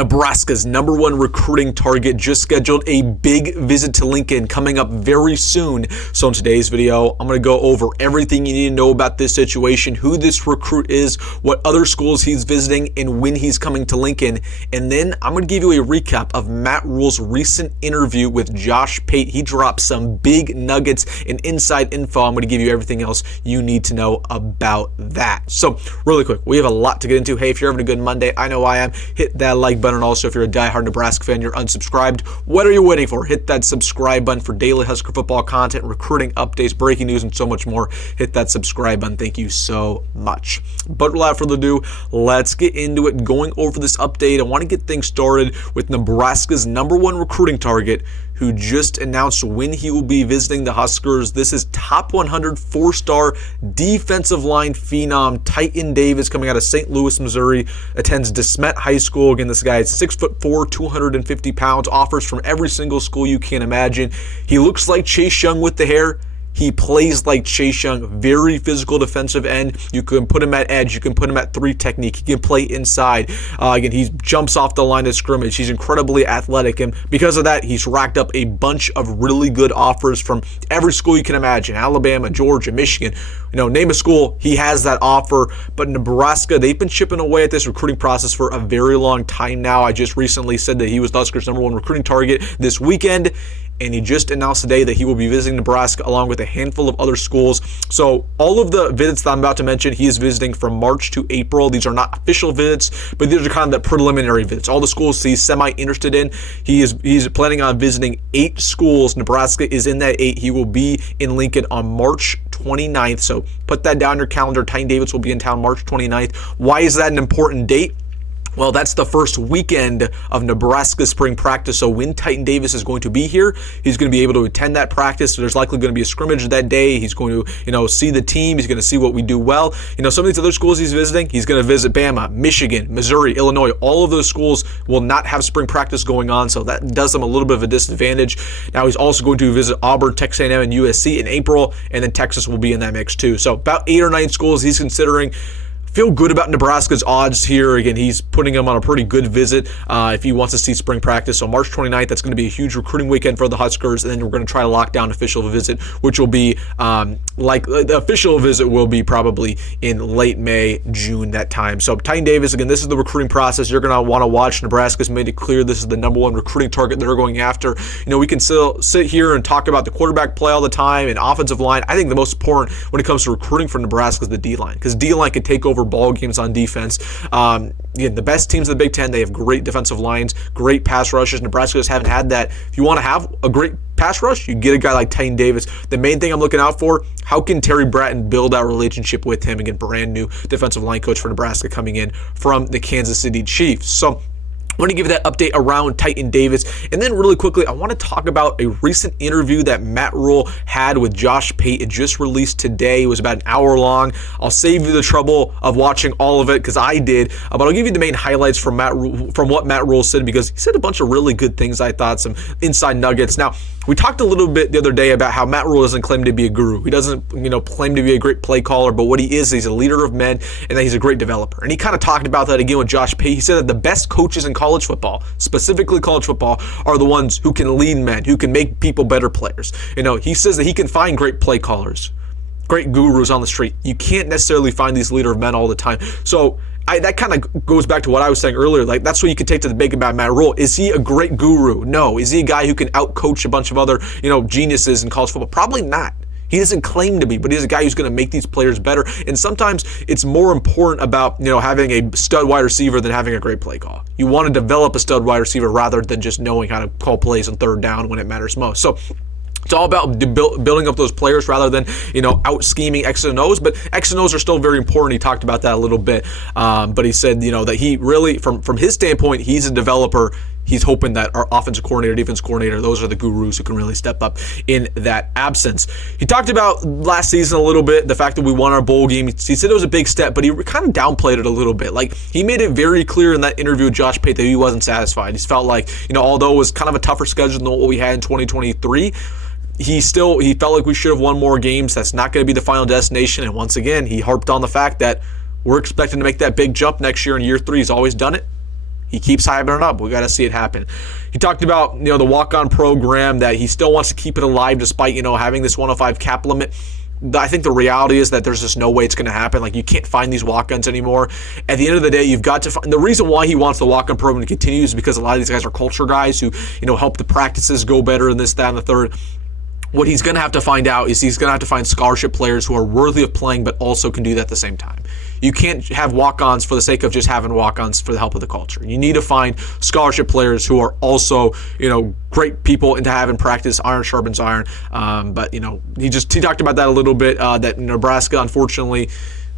Nebraska's #1 recruiting target just scheduled a big visit to Lincoln coming up very soon. So in today's video, I'm going to go over everything you need to know about this situation, who this recruit is, what other schools he's visiting, and when he's coming to Lincoln. And then I'm going to give you a recap of Matt Rhule's recent interview with Josh Pate. He dropped some big nuggets and inside info. I'm going to give you everything else you need to know about that. So really quick, we have a lot to get into. Hey, if you're having a good Monday, I know I am, hit that like button. Also, if you're a diehard Nebraska fan, you're unsubscribed, what are you waiting for? Hit that subscribe button for daily Husker football content, recruiting updates, breaking news, and so much more. Hit that subscribe button. Thank you so much. But without further ado, let's get into it. Going over this update, I want to get things started with Nebraska's #1 recruiting target, who just announced when he will be visiting the Huskers. This is top 100 4-star defensive line phenom Titan Davis, coming out of St. Louis, Missouri, attends DeSmet High School. Again, this guy is 6'4", 250 pounds, offers from every single school you can imagine. He looks like Chase Young with the hair. He plays like Chase Young, very physical defensive end. You can put him at edge. You can put him at 3 technique. He can play inside. Again, he jumps off the line of scrimmage. He's incredibly athletic, and because of that, he's racked up a bunch of really good offers from every school you can imagine: Alabama, Georgia, Michigan. Name a school, he has that offer. But Nebraska, they've been chipping away at this recruiting process for a very long time now. I just recently said that he was the Huskers' #1 recruiting target this weekend, and he just announced today that he will be visiting Nebraska along with a handful of other schools. So all of the visits that I'm about to mention, he is visiting from March to April. These are not official visits, but these are kind of the preliminary visits. All the schools he's semi-interested in. He's planning on visiting 8 schools. Nebraska is in that 8. He will be in Lincoln on March 29th. So put that down your calendar. Titan Davis will be in town March 29th. Why is that an important date? Well, that's the first weekend of Nebraska spring practice. So when Titan Davis is going to be here, he's going to be able to attend that practice. So there's likely going to be a scrimmage that day. He's going to, see the team. He's going to see what we do well. Some of these other schools he's visiting, he's going to visit Bama, Michigan, Missouri, Illinois. All of those schools will not have spring practice going on, so that does them a little bit of a disadvantage. Now he's also going to visit Auburn, Texas A&M, and USC in April, and then Texas will be in that mix too. So about 8 or 9 schools he's considering. Feel good about Nebraska's odds here. Again, he's putting him on a pretty good visit if he wants to see spring practice. So March 29th, that's going to be a huge recruiting weekend for the Huskers, and then we're going to try to lock down official visit, which will be the official visit will be probably in late May, June, that time. So Titan Davis, again, this is the recruiting process you're going to want to watch. Nebraska's made it clear this is the #1 recruiting target they're going after. We can still sit here and talk about the quarterback play all the time and offensive line. I think the most important when it comes to recruiting for Nebraska is the D-line, because D-line can take over ball games on defense. The best teams in the Big Ten, they have great defensive lines, great pass rushes. Nebraska just haven't had that. If you want to have a great pass rush, you get a guy like Titan Davis. The main thing I'm looking out for, how can Terry Bratton build that relationship with him? Again, brand new defensive line coach for Nebraska coming in from the Kansas City Chiefs. So I want to give you that update around Titan Davis. And then really quickly, I want to talk about a recent interview that Matt Rhule had with Josh Pate. It just released today. It was about an hour long. I'll save you the trouble of watching all of it because I did. But I'll give you the main highlights from what Matt Rhule said, because he said a bunch of really good things, I thought, some inside nuggets. Now, we talked a little bit the other day about how Matt Rhule doesn't claim to be a guru. He doesn't, claim to be a great play caller, but what he is, he's a leader of men, and that he's a great developer. And he kind of talked about that again with Josh Pate. He said that the best coaches in college football, specifically college football, are the ones who can lead men, who can make people better players. He says that he can find great play callers, great gurus on the street. You can't necessarily find these leader of men all the time. So that kind of goes back to what I was saying earlier. Like, that's what you can take to the big about Matt Rhule. Is he a great guru? No. Is he a guy who can out-coach a bunch of other, geniuses in college football? Probably not. He doesn't claim to be, but he's a guy who's going to make these players better. And sometimes it's more important about, having a stud wide receiver than having a great play call. You want to develop a stud wide receiver rather than just knowing how to call plays on third down when it matters most. So it's all about building up those players rather than, out scheming X's and O's. But X's and O's are still very important. He talked about that a little bit. But he said, that he really, from his standpoint, he's a developer. He's hoping that our offensive coordinator, defense coordinator, those are the gurus who can really step up in that absence. He talked about last season a little bit, the fact that we won our bowl game. He said it was a big step, but he kind of downplayed it a little bit. Like, he made it very clear in that interview with Josh Pate that he wasn't satisfied. He felt like, although it was kind of a tougher schedule than what we had in 2023, he felt like we should have won more games. That's not going to be the final destination. And once again, he harped on the fact that we're expecting to make that big jump next year in year 3. He's always done it. He keeps hyping it up. We got to see it happen. He talked about, the walk-on program, that he still wants to keep it alive despite, having this 105 cap limit. I think the reality is that there's just no way it's going to happen. Like, you can't find these walk-ons anymore. At the end of the day, you've got to find. The reason why he wants the walk-on program to continue is because a lot of these guys are culture guys who, help the practices go better and this, that, and the third. What he's going to have to find out is he's going to have to find scholarship players who are worthy of playing but also can do that at the same time. You can't have walk-ons for the sake of just having walk-ons for the help of the culture. You need to find scholarship players who are also, great people into having practice. Iron sharpens iron. But he talked about that a little bit, that Nebraska, unfortunately,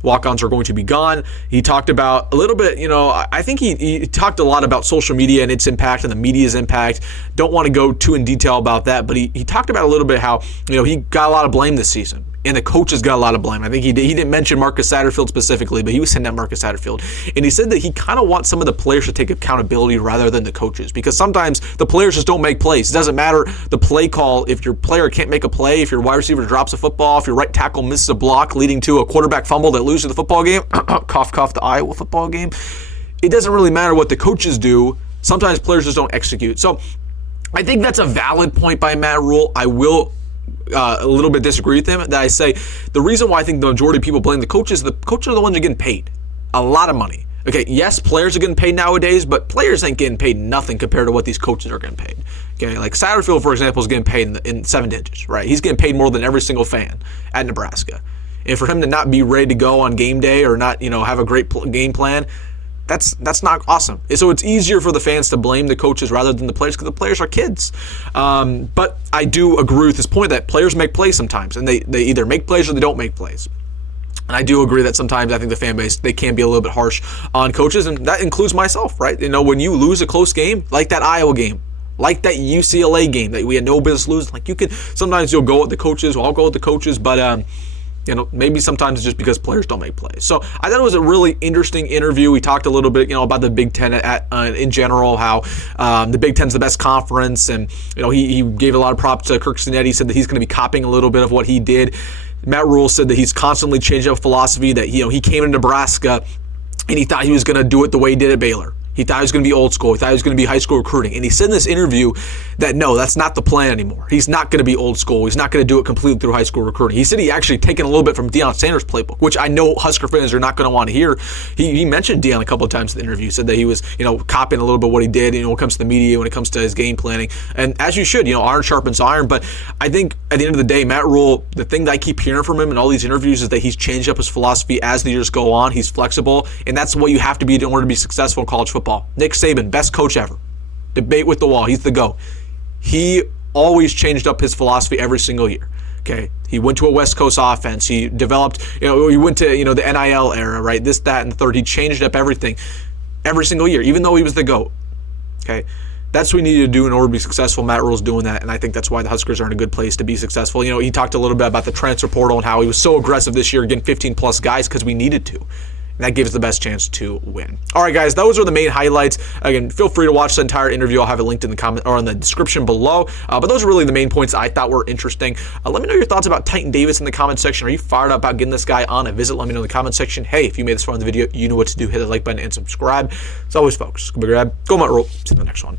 walk-ons are going to be gone. He talked about a little bit, I think he talked a lot about social media and its impact and the media's impact. Don't want to go too in detail about that, but he talked about a little bit how, he got a lot of blame this season. And the coaches got a lot of blame. I think he didn't mention Marcus Satterfield specifically, but he was sending out Marcus Satterfield. And he said that he kind of wants some of the players to take accountability rather than the coaches, because sometimes the players just don't make plays. It doesn't matter the play call. If your player can't make a play, if your wide receiver drops a football, if your right tackle misses a block leading to a quarterback fumble that loses the football game, cough, cough, the Iowa football game, it doesn't really matter what the coaches do. Sometimes players just don't execute. So I think that's a valid point by Matt Rhule. I will a little bit disagree with him, that I say the reason why I think the majority of people blame the coaches are the ones who are getting paid a lot of money. Okay, yes, players are getting paid nowadays, but players ain't getting paid nothing compared to what these coaches are getting paid. Okay, like Satterfield, for example, is getting paid in 7 digits, right? He's getting paid more than every single fan at Nebraska. And for him to not be ready to go on game day or not, have a great game plan, that's not awesome. So it's easier for the fans to blame the coaches rather than the players, because the players are kids. But I do agree with this point that players make plays sometimes, and they either make plays or they don't make plays. And I do agree that sometimes I think the fan base, they can be a little bit harsh on coaches, and that includes myself, right? When you lose a close game, like that Iowa game, like that UCLA game that we had no business losing, like sometimes you'll go with the coaches, or I'll go with the coaches, but maybe sometimes it's just because players don't make plays. So I thought it was a really interesting interview. We talked a little bit, about the Big Ten in general, how the Big Ten's the best conference, and he gave a lot of props to Kirk Cinetti. He said that he's going to be copying a little bit of what he did. Matt Rhule said that he's constantly changing up philosophy. That he came to Nebraska and he thought he was going to do it the way he did at Baylor. He thought he was going to be old school. He thought he was going to be high school recruiting. And he said in this interview that no, that's not the plan anymore. He's not going to be old school. He's not going to do it completely through high school recruiting. He said he actually taken a little bit from Deion Sanders' playbook, which I know Husker fans are not going to want to hear. He mentioned Deion a couple of times in the interview. He said that he was, copying a little bit what he did, when it comes to the media, when it comes to his game planning. And as you should, iron sharpens iron. But I think at the end of the day, Matt Rhule, the thing that I keep hearing from him in all these interviews is that he's changed up his philosophy as the years go on. He's flexible, and that's what you have to be in order to be successful in college football. Nick Saban, best coach ever. Debate with the wall. He's the GOAT. He always changed up his philosophy every single year. Okay. He went to a West Coast offense. He developed, he went to, the NIL era, right? This, that, and the third. He changed up everything every single year, even though he was the GOAT. Okay. That's what we need to do in order to be successful. Matt Rhule's doing that, and I think that's why the Huskers are in a good place to be successful. He talked a little bit about the transfer portal and how he was so aggressive this year, getting 15-plus guys because we needed to. And that gives us the best chance to win. All right, guys, those are the main highlights. Again, feel free to watch the entire interview. I'll have it linked in the comment or in the description below. But those are really the main points I thought were interesting. Let me know your thoughts about Titan Davis in the comment section. Are you fired up about getting this guy on a visit? Let me know in the comment section. Hey, if you made this far in the video, you know what to do. Hit the like button and subscribe. As always, folks, go Matt Rhule. See you in the next one.